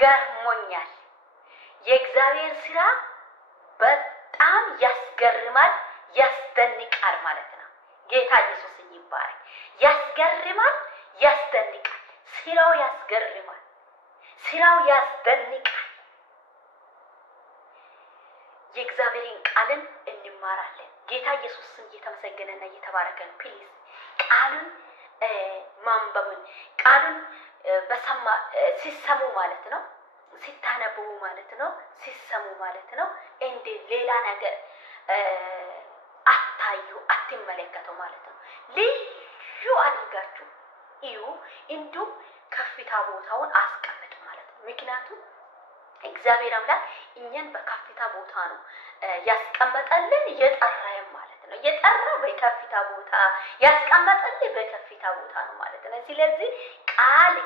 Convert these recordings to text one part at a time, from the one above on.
ገርሞኛል። የእግዚአብሔር ስራ በጣም ያስገርማል፣ ያስደንቃል ማለት ነው። ጌታ ኢየሱስ ይባረክ። ያስገርማል፣ ያስደንቃል። ስራው ያስገርማል፣ ስራው ያስደንቃል። የእግዚአብሔርን ቃልን እንማራለን። ጌታ ኢየሱስ ስም እየተመሰገነና እየተባረከ ነው። ፕሊዝ ቃሉን ማንበቡን ቃሉን በሰማ ሲሰሙ ማለት ነው፣ ሲታነቡ ማለት ነው፣ ሲሰሙ ማለት ነው። እንደ ሌላ ነገር አታዩ፣ አትመለከቱ ማለት ነው። ልዩ አድርጋችሁ እዩ። እንዲሁም ከፍታ ቦታውን አስቀምጡ ማለት ነው። ምክንያቱም እግዚአብሔር አምላክ እኛን በከፍታ ቦታ ነው ያስቀመጠልን፣ የጠራን ማለት ነው። የጠራ በከፍታ ቦታ ያስቀመጠልን በከፍታ ቦታ ነው ማለት ነው። ስለዚህ ቃል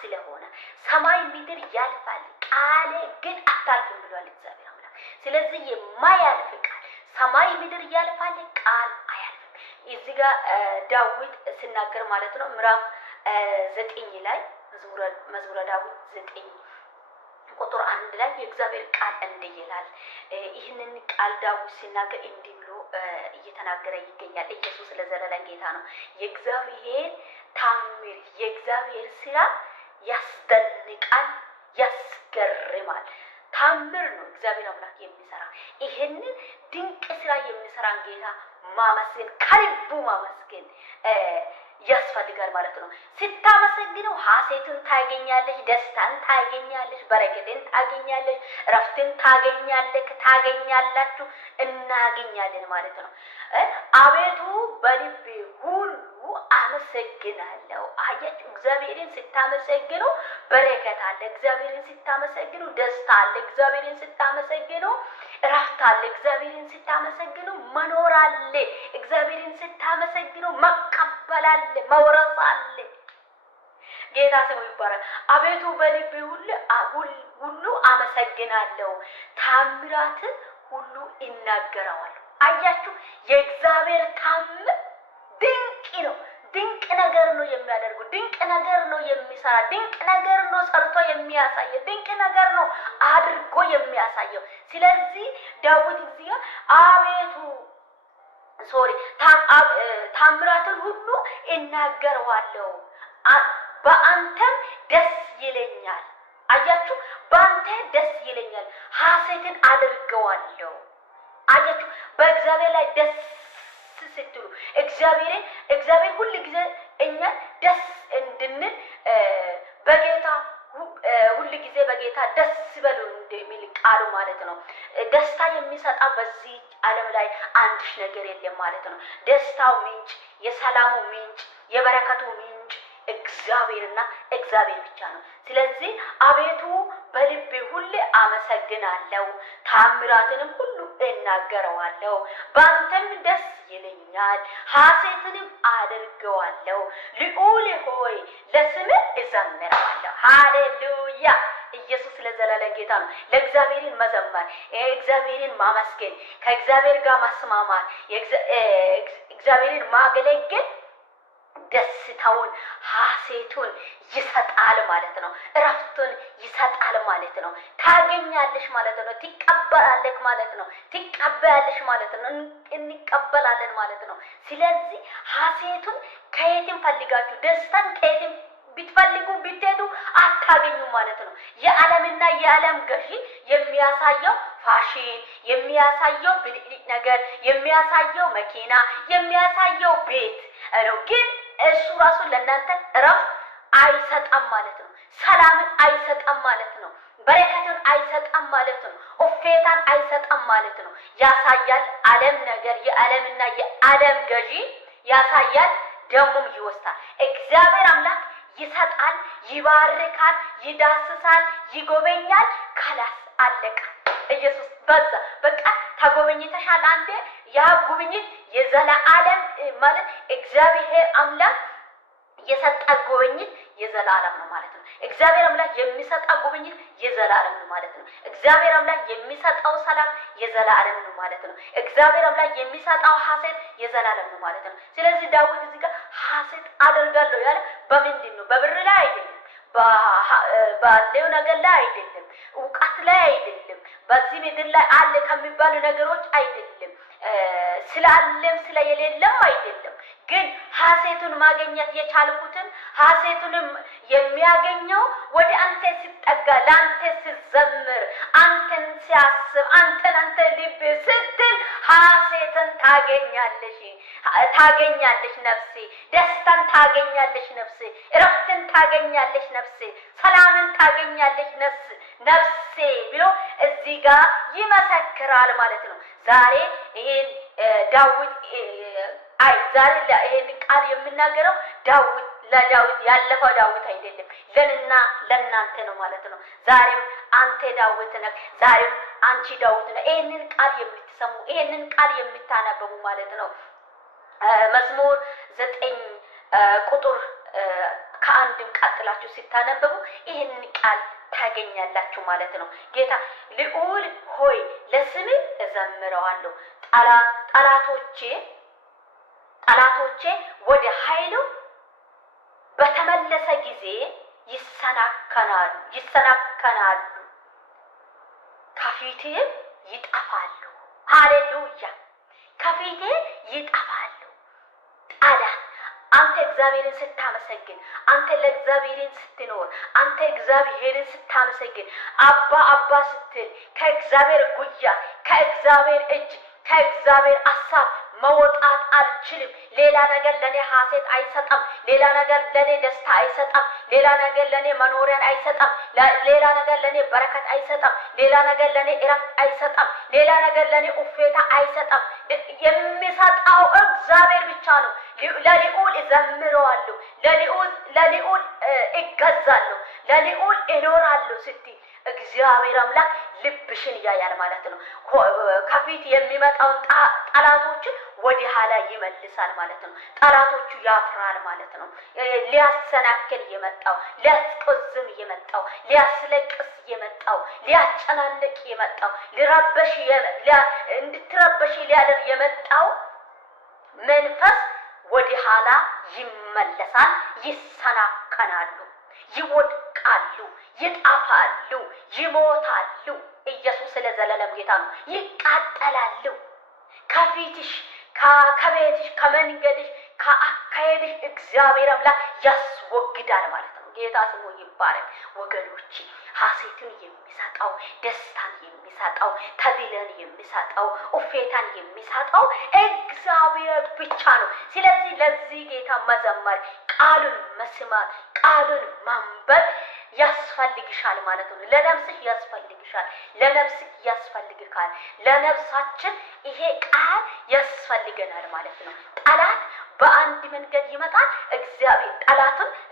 ስለሆነ ሰማይ ምድር ያልፋል፣ ቃል ግን አታልፍም ብሏል እግዚአብሔር አምላክ። ስለዚህ የማያልፍ ቃል ሰማይ ምድር ያልፋል፣ ቃል አያልፍም። እዚህ ጋር ዳዊት ሲናገር ማለት ነው ምዕራፍ 9 ላይ መዝሙረ ዳዊት 9 ቁጥር 1 ላይ የእግዚአብሔር ቃል እንዲህ ይላል። ይህንን ቃል ዳዊት ሲናገር እንዲህ ብሎ እየተናገረ ይገኛል። ኢየሱስ ለዘላለም ጌታ ነው። የእግዚአብሔር ታምር፣ የእግዚአብሔር ስራ ያስደንቃል፣ ያስገርማል። ታምር ነው እግዚአብሔር አምላክ የሚሰራ። ይሄንን ድንቅ ስራ የሚሰራን ጌታ ማመስገን፣ ከልቡ ማመስገን ያስፈልጋል ማለት ነው። ስታመሰግነው ሐሴትን ታገኛለሽ፣ ደስታን ታገኛለሽ፣ በረከትን ታገኛለሽ፣ ረፍትን ታገኛላችሁ፣ እናገኛለን ማለት ነው። አቤቱ በልቤ ሁሉ አመሰግናለሁ። አያችሁ፣ እግዚአብሔርን ስታመሰግኑ በረከት አለ። እግዚአብሔርን ስታመሰግኑ ደስታ አለ። እግዚአብሔርን ስታመሰግኑ ረፍት አለ። እግዚአብሔርን ስታመሰግኑ መኖር አለ። እግዚአብሔርን ስታመሰግኑ መቀበል አለ፣ መውረስ አለ። ጌታ ስሙ ይባረክ። አቤቱ በልቤ ሁሉ አመሰግናለሁ፣ ታምራትን ሁሉ እናገራለሁ። አያችሁ፣ የእግዚአብሔር ታምር ድንቅ ነው። ድንቅ ነገር ነው የሚያደርጉ፣ ድንቅ ነገር ነው የሚሰራ፣ ድንቅ ነገር ነው ሰርቶ የሚያሳየው፣ ድንቅ ነገር ነው አድርጎ የሚያሳየው። ስለዚህ ዳዊት እዚህ አቤቱ ታምራትን ሁሉ እናገረዋለሁ፣ በአንተም ደስ ይለኛል። አያችሁ፣ በአንተ ደስ ይለኛል፣ ሐሴትን አድርገዋለሁ። አያችሁ፣ በእግዚአብሔር ላይ ደስ ስትሉ እግዚአብሔር ሁሉ ጊዜ እኛ ደስ እንድንል በጌታ ሁሉ ጊዜ በጌታ ደስ በሉ እንደሚል ቃሉ ማለት ነው። ደስታ የሚሰጣ በዚህ ዓለም ላይ አንድሽ ነገር የለም ማለት ነው። ደስታው ምንጭ፣ የሰላሙ ምንጭ፣ የበረከቱ ምንጭ እግዚአብሔርና እግዚአብሔር ብቻ ነው። ስለዚህ አቤቱ በልቤ ሁሌ አመሰግናለሁ፣ ታምራትንም ሁሉ እናገረዋለሁ፣ በአንተም ደስ ይለኛል፣ ሐሴትንም አድርገዋለሁ። ልዑል ሆይ ለስምህ እዘምራለሁ። ሃሌሉያ! ኢየሱስ ለዘላለም ጌታ ነው። ለእግዚአብሔርን መዘመር፣ እግዚአብሔርን ማመስገን፣ ከእግዚአብሔር ጋር ማስማማት፣ እግዚአብሔርን ማገለገል ደስታውን ሐሴቱን ይሰጣል ማለት ነው። እረፍቱን ይሰጣል ማለት ነው። ታገኛለሽ ማለት ነው። ትቀበላለሽ ማለት ነው። ትቀበላለሽ ማለት ነው። እንቀበላለን ማለት ነው። ስለዚህ ሐሴቱን ከየትም ፈልጋችሁ ደስታን ከየትም ብትፈልጉ ብትሄዱ አታገኙ ማለት ነው። የዓለምና የዓለም ገዢ የሚያሳየው ፋሽን፣ የሚያሳየው ብልጭልጭ ነገር፣ የሚያሳየው መኪና፣ የሚያሳየው ቤት ነው። ግን እሱ ራሱ ለእናንተ እረፍት አይሰጣም ማለት ነው። ሰላምን አይሰጣም ማለት ነው። በረከትን አይሰጣም ማለት ነው። እፎይታን አይሰጣም ማለት ነው። ያሳያል ዓለም ነገር፣ የዓለምና የዓለም ገዢ ያሳያል፣ ደሙም ይወስዳል። እግዚአብሔር አምላክ ይሰጣል፣ ይባርካል፣ ይዳስሳል፣ ይጎበኛል። ካላስ አለቀ። ኢየሱስ በዛ በቃ ተጎበኝተሻል። አንዴ ያ ጉብኝት የዘላለም ማለት እግዚአብሔር አምላክ የሰጣ ጉብኝት የዘላለም ነው ማለት ነው። እግዚአብሔር አምላክ የሚሰጣ ጉብኝት የዘላለም ነው ማለት ነው። እግዚአብሔር አምላክ የሚሰጣው ሰላም የዘላለም ነው ማለት ነው። እግዚአብሔር አምላክ የሚሰጣው ሐሴት የዘላለም ነው ማለት ነው። ስለዚህ ዳዊት እዚህ ጋር ሐሴት አደርጋለሁ ያለ በምንድን ነው? በብር ላይ አይደለም፣ ባለው ነገር ላይ አይደለም፣ እውቀት ላይ አይደለም፣ በዚህ ምድር ላይ አለ ከሚባሉ ነገሮች አይደለም፣ ስላለም ስለሌለም አይደለም። ግን ሐሴቱን ማግኘት የቻልኩትን ሐሴቱንም የሚያገኘው ወደ አንተ ሲጠጋ፣ ለአንተ ሲዘምር፣ አንተን ሲያስብ፣ አንተ ልብ ስትል ሐሴትን ታገኛለሽ ነፍሴ፣ ደስታን ታገኛለሽ ነፍሴ፣ እረፍትን ታገኛለሽ ነፍሴ፣ ሰላምን ታገኛለሽ ነፍሴ ብሎ እዚህ ጋር ይመሰክራል ማለት ነው። ዛሬ ይሄን ዳዊት ዛሬ ይሄን ቃል የምናገረው ለዳዊት ያለፈው ዳዊት አይደለም፣ ለነና ለናንተ ነው ማለት ነው። ዛሬም አንተ ዳዊት ነህ፣ ዛሬም አንቺ ዳዊት ነህ። ይሄንን ቃል የምትሰሙ ይሄንን ቃል የምታነበቡ ማለት ነው። መዝሙር 9 ቁጥር ከአንድም ቀጥላችሁ ሲታነበቡ ይሄንን ቃል ታገኛላችሁ ማለት ነው። ጌታ ልዑል ሆይ ለስምህ እዘምረዋለሁ፣ ጠላቶቼ ወደ ኃይሉ በተመለሰ ጊዜ ይሰናከናሉ፣ ከፊትህም ይጠፋሉ። ሃሌሉያ! ከፊቴ ይጠፋሉ። ጠላት አንተ እግዚአብሔርን ስታመሰግን፣ አንተ ለእግዚአብሔርን ስትኖር፣ አንተ እግዚአብሔርን ስታመሰግን፣ አባ ስትል ከእግዚአብሔር ጉያ፣ ከእግዚአብሔር እጅ፣ ከእግዚአብሔር ሐሳብ መውጣት አልችልም። ሌላ ነገር ለኔ ሐሴት አይሰጣም። ሌላ ነገር ለኔ ደስታ አይሰጣም። ሌላ ነገር ለኔ መኖሪያን አይሰጣም። ሌላ ነገር ለኔ በረከት አይሰጣም። ሌላ ነገር ለኔ እረፍት አይሰጣም። ሌላ ነገር ለኔ እፎይታ አይሰጣም። የሚሰጣው እግዚአብሔር ብቻ ነው። ለልዑል እዘምረዋለሁ፣ ለልዑል እገዛለሁ፣ ለልዑል እኖራለሁ ስትይ እግዚአብሔር አምላክ ልብሽን ያያል ማለት ነው። ከፊት የሚመጣውን ጠላቶችን ወደ ኋላ ይመልሳል ማለት ነው። ጠላቶቹ ያፍራል ማለት ነው። ሊያሰናክል የመጣው፣ ሊያስቆዝም የመጣው፣ ሊያስለቅስ የመጣው፣ ሊያጨናንቅ የመጣው፣ እንድትረበሽ ሊያደርግ የመጣው መንፈስ ወደ ኋላ ይመለሳል። ይሰናከናሉ፣ ይወድቃሉ፣ ይጠፋሉ፣ ይሞታሉ። ኢየሱስ ለዘላለም ጌታ ነው። ይቃጠላሉ። ከፊትሽ፣ ከቤትሽ፣ ከመንገድሽ፣ ከአካሄድሽ እግዚአብሔር አምላክ ያስወግዳል ማለት ነው። ጌታ ስሙ ይባረክ። ወገኖች ሐሴትን የሚሰጠው፣ ደስታን የሚሰጠው፣ ተድላን የሚሰጠው፣ እፎይታን የሚሰጠው እግዚአብሔር ብቻ ነው። ስለዚህ ለዚህ ጌታ መዘመር፣ ቃሉን መስማት፣ ቃሉን ማንበብ ያስፈልግሻል ማለት ነው። ለነፍስሽ ያስፈልግሻል፣ ለነፍስሽ ያስፈልግካል። ለነፍሳችን ይሄ ቃል ያስፈልገናል ማለት ነው። ጠላት በአንድ መንገድ ይመጣል።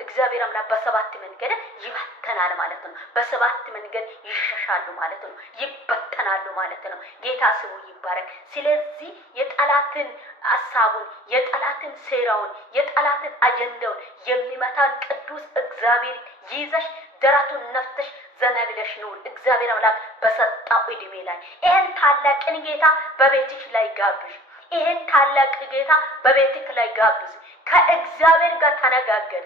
እግዚአብሔር አምላክ በሰባት መንገድ ይበተናል ማለት ነው። በሰባት መንገድ ይሸሻሉ ማለት ነው። ይበተናሉ ማለት ነው። ጌታ ስሙ ይባረክ። ስለዚህ የጠላትን ሐሳቡን፣ የጠላትን ሴራውን፣ የጠላትን አጀንዳውን የሚመታን ቅዱስ እግዚአብሔር ይዘሽ ደረቱን ነፍተሽ ዘና ብለሽ ኑር። እግዚአብሔር አምላክ በሰጣው ዕድሜ ላይ ይሄን ታላቅን ጌታ በቤትሽ ላይ ጋብዥ። ይሄን ታላቅ ጌታ በቤትክ ላይ ጋብዝ። ከእግዚአብሔር ጋር ተነጋገር።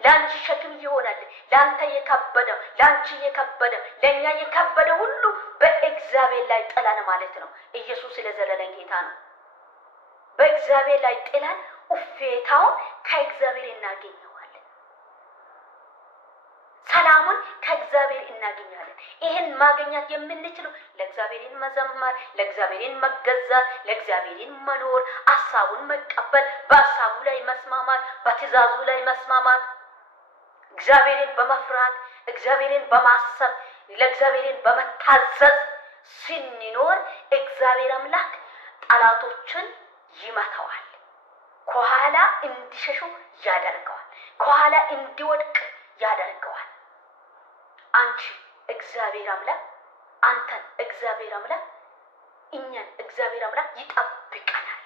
ላንቺ ሸክም ይሆናል። ላንተ የከበደው፣ ላንቺ የከበደው፣ ለኛ የከበደው ሁሉ በእግዚአብሔር ላይ ጥለን ማለት ነው። ኢየሱስ ለዘላለም ጌታ ነው። በእግዚአብሔር ላይ ጥለን እፎይታውን ከእግዚአብሔር እናገኘዋለን። ሰላሙን ከእግዚአብሔር እናገኛለን። ይሄን ማግኘት የምንችለው ለእግዚአብሔርን መዘመር፣ ለእግዚአብሔርን መገዛት፣ ለእግዚአብሔርን መኖር፣ ሐሳቡን መቀበል፣ በሐሳቡ ላይ መስማማት፣ በትእዛዙ ላይ መስማማት፣ እግዚአብሔርን በመፍራት፣ እግዚአብሔርን በማሰብ፣ ለእግዚአብሔርን በመታዘዝ ስንኖር እግዚአብሔር አምላክ ጠላቶችን ይመታዋል። ከኋላ እንዲሸሹ ያደርገዋል። ከኋላ እንዲወድቅ ያደርገዋል። አንቺ እግዚአብሔር አምላክ፣ አንተን እግዚአብሔር አምላክ፣ እኛን እግዚአብሔር አምላክ ይጠብቀናል፣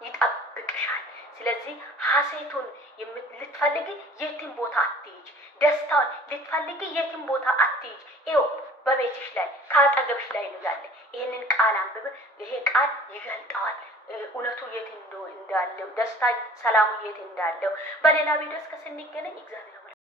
ይጠብቅሻል። ስለዚህ ሐሴቱን ልትፈልጊ የትም ቦታ አትሂጂ። ደስታውን ልትፈልጊ የትም ቦታ አትሂጂ። ይኸው በቤትሽ ላይ ከአጠገብሽ ላይ ነው ያለ። ይህንን ቃል አንብብ። ይሄ ቃል ይገልጠዋል እውነቱ የት እንዳለው፣ ደስታ ሰላሙ የት እንዳለው። በሌላ ቪዲዮ እስከ ስንገናኝ እግዚአብሔር